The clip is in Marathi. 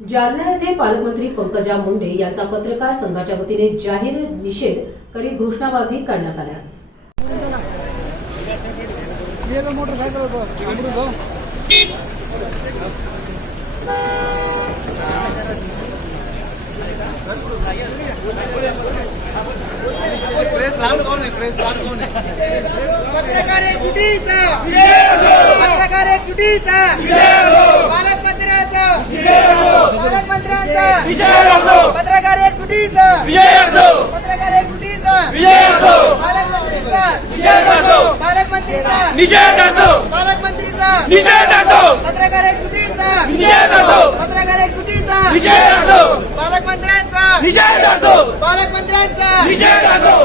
जालना येथे पालकमंत्री पंकजा मुंडे यांचा पत्रकार संघाच्या वतीने जाहीर निषेध करीत घोषणाबाजी करण्यात आल्या। पत्रकार एक छुटीचा पत्रकार एक छुटीचा पालकमंत्र्यांचा पालकमंत्र्यांचा पत्रकार एक छुटीचा पत्रकार एक छुटीचा पालकमंत्रीचा पालकमंत्रीचा पालकमंत्रीचा पत्रकार एक छुटीचा पत्रकार एक छुटीचा पालकमंत्र्यांचा पालकमंत्र्यांचा पालकमंत्र्यांचा